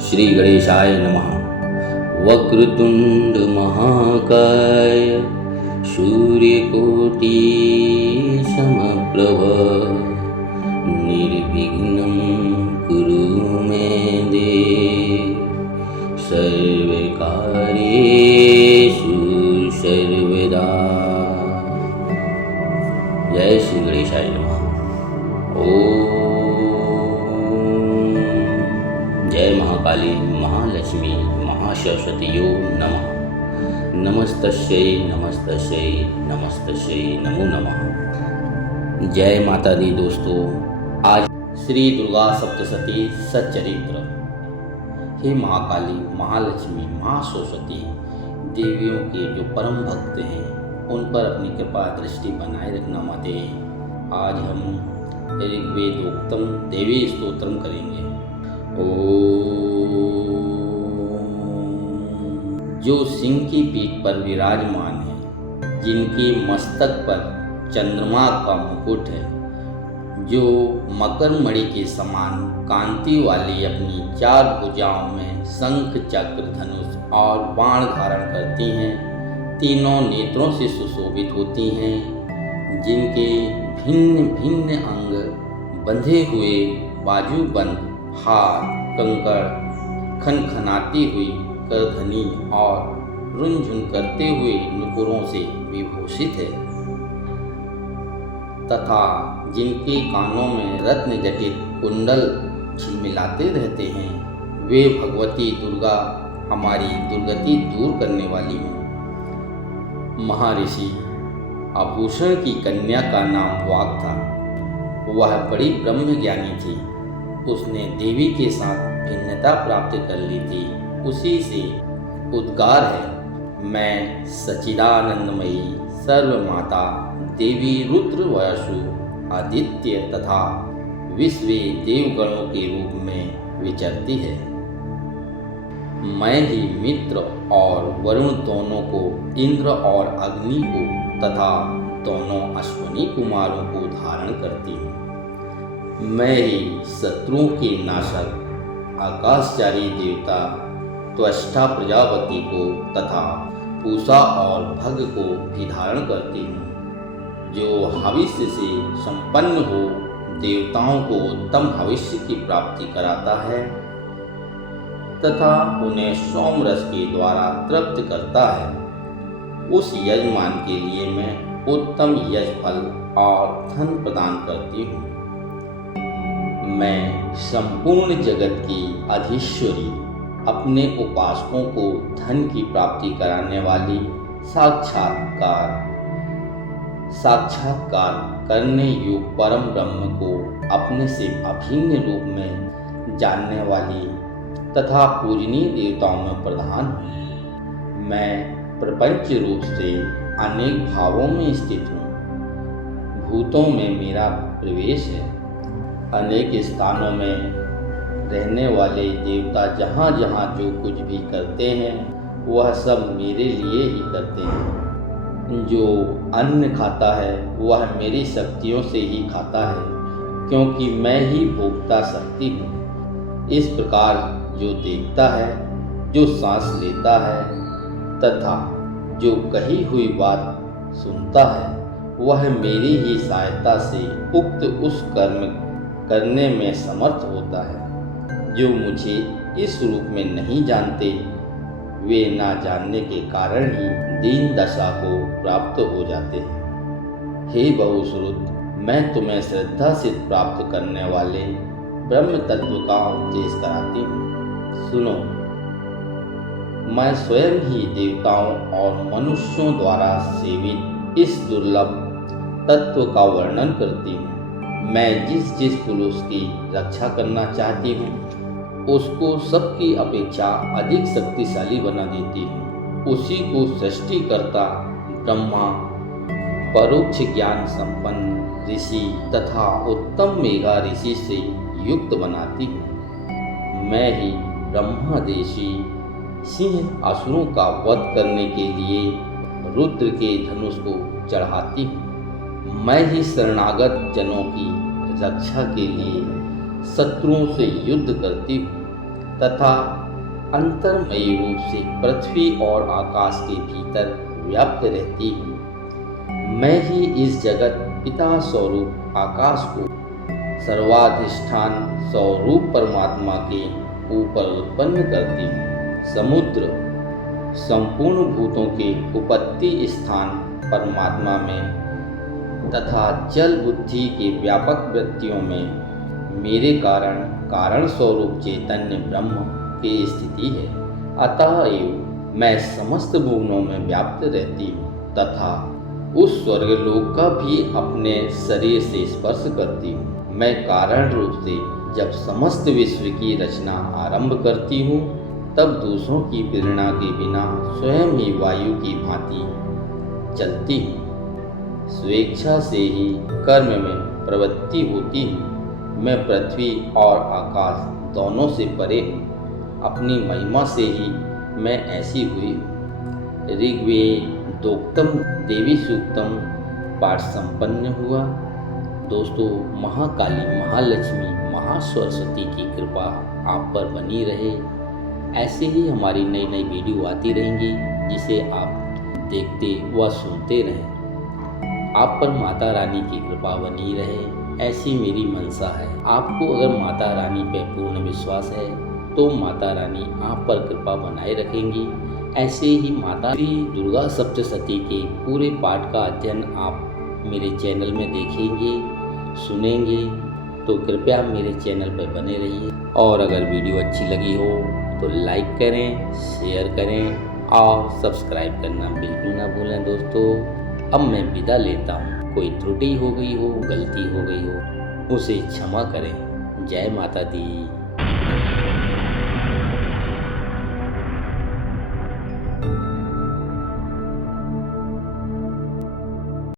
श्री गणेशाय नमः। वक्रतुंड महाकाय सूर्यकोटि समप्रभ निर्विघ्नं कुरु मे देव सर्वकार्येषु सर्वदा। जय श्री गणेशाय नमः। ओम जय महाकाली महालक्ष्मी महासरस्वतीयो नमः। नमस्तस्यै नमस्तस्यै नमस्तस्यै नमो नमः। जय माता दी दोस्तों। आज श्री दुर्गा सप्तशती सच्चरित्र। हे महाकाली महालक्ष्मी महासरस्वती देवियों के जो परम भक्त हैं उन पर अपनी कृपा दृष्टि बनाए रखना माते। आज हम ऋग्वेदोक्तम देवी स्तोत्रम करेंगे। जो सिंह की पीठ पर विराजमान है, जिनके मस्तक पर चंद्रमा का मुकुट है, जो मकर मणि के समान कांति वाली अपनी चार भुजाओं में शंख चक्र धनुष और बाण धारण करती हैं, तीनों नेत्रों से सुशोभित होती हैं, जिनके भिन्न भिन्न अंग बंधे हुए बाजूबंद हाथ कंकड़ खनखनाती हुई करधनी और रुनझुन करते हुए नुपुरों से विभूषित है, तथा जिनके कानों में रत्न जटित कुंडल झिलमिलाते रहते हैं, वे भगवती दुर्गा हमारी दुर्गति दूर करने वाली हैं। महर्षि आभूषण की कन्या का नाम वाक था। वह बड़ी ब्रह्म ज्ञानी थी। उसने देवी के साथ भिन्नता प्राप्त कर ली थी। उसी से उद्गार है, मैं सच्चिदानंदमयी सर्वमाता देवी रुद्र वसु आदित्य तथा विश्वे देवगणों के रूप में विचरती है। मैं ही मित्र और वरुण दोनों को, इंद्र और अग्नि को तथा दोनों अश्विनी कुमारों को धारण करती हूँ। मैं ही शत्रुओं के नाशक आकाशचारी देवता त्वष्टा प्रजापति को तथा पूषा और भग को भी धारण करती हूँ। जो हविष्य से संपन्न हो देवताओं को उत्तम हविष्य की प्राप्ति कराता है तथा उन्हें सोमरस के द्वारा तृप्त करता है। उस यजमान के लिए मैं उत्तम यश फल और धन प्रदान करती हूँ। मैं संपूर्ण जगत की अधीश्वरी, अपने उपासकों को धन की प्राप्ति कराने वाली साक्षात्कार करने योग्य परम ब्रह्म को अपने से अभिन्न रूप में जानने वाली तथा पूजनीय देवताओं में प्रधान हूँ। मैं प्रपंच रूप से अनेक भावों में स्थित हूँ। भूतों में मेरा प्रवेश है। अनेक स्थानों में रहने वाले देवता जहाँ जहाँ जो कुछ भी करते हैं वह सब मेरे लिए ही करते हैं। जो अन्न खाता है वह मेरी शक्तियों से ही खाता है, क्योंकि मैं ही भोक्ता शक्ति हूँ। इस प्रकार जो देखता है, जो सांस लेता है तथा जो कही हुई बात सुनता है, वह मेरी ही सहायता से उक्त उस कर्म करने में समर्थ होता है। जो मुझे इस रूप में नहीं जानते, वे ना जानने के कारण ही दीन दशा को प्राप्त हो जाते हैं। हे बहुश्रुत, मैं तुम्हें श्रद्धा से प्राप्त करने वाले ब्रह्म तत्व का उपदेश कराती हूँ। सुनो, मैं स्वयं ही देवताओं और मनुष्यों द्वारा सेवित इस दुर्लभ तत्व का वर्णन करती हूँ। मैं जिस जिस पुरुष की रक्षा करना चाहती हूँ उसको सबकी अपेक्षा अधिक शक्तिशाली बना देती हूँ। उसी को सृष्टिकर्ता ब्रह्मा, परोक्ष ज्ञान संपन्न ऋषि तथा उत्तम मेघा ऋषि से युक्त बनाती हूँ। मैं ही ब्रह्मादेशी सिंह असुरों का वध करने के लिए रुद्र के धनुष को चढ़ाती हूँ। मैं ही शरणागत जनों की रक्षा के लिए शत्रुओं से युद्ध करती हूँ तथा अंतर्मयी रूप से पृथ्वी और आकाश के भीतर व्याप्त रहती हूँ। मैं ही इस जगत पिता स्वरूप आकाश को सर्वाधिष्ठान स्वरूप परमात्मा के ऊपर उत्पन्न करती हूँ। समुद्र संपूर्ण भूतों के उपत्ति स्थान परमात्मा में तथा जल बुद्धि के व्यापक वृत्तियों में मेरे कारण स्वरूप चैतन्य ब्रह्म की स्थिति है। अतएव मैं समस्त भुवनों में व्याप्त रहती हूँ तथा उस स्वर्गलोक का भी अपने शरीर से स्पर्श करती हूँ। मैं कारण रूप से जब समस्त विश्व की रचना आरंभ करती हूँ तब दूसरों की प्रेरणा के बिना स्वयं ही वायु की भांति चलती हूँ। स्वेच्छा से ही कर्म में प्रवृत्ति होती हूँ। मैं पृथ्वी और आकाश दोनों से परे हूँ। अपनी महिमा से ही मैं ऐसी हुई हूँ। ऋग्वेदोक्तम देवी सूक्तम पाठ संपन्न हुआ। दोस्तों, महाकाली, महालक्ष्मी, महासरस्वती की कृपा आप पर बनी रहे। ऐसे ही हमारी नई नई वीडियो आती रहेंगी जिसे आप देखते व सुनते रहें। आप पर माता रानी की कृपा बनी रहे, ऐसी मेरी मनसा है। आपको अगर माता रानी पर पूर्ण विश्वास है तो माता रानी आप पर कृपा बनाए रखेंगी। ऐसे ही माता दुर्गा सप्तशती के पूरे पाठ का अध्ययन आप मेरे चैनल में देखेंगे, सुनेंगे, तो कृपया मेरे चैनल पर बने रहिए। और अगर वीडियो अच्छी लगी हो तो लाइक करें, शेयर करें और सब्सक्राइब करना बिल्कुल ना भूलें। दोस्तों, अब मैं विदा लेता हूँ। कोई त्रुटि हो गई हो, गलती हो गई हो, उसे क्षमा करें। जय माता दी।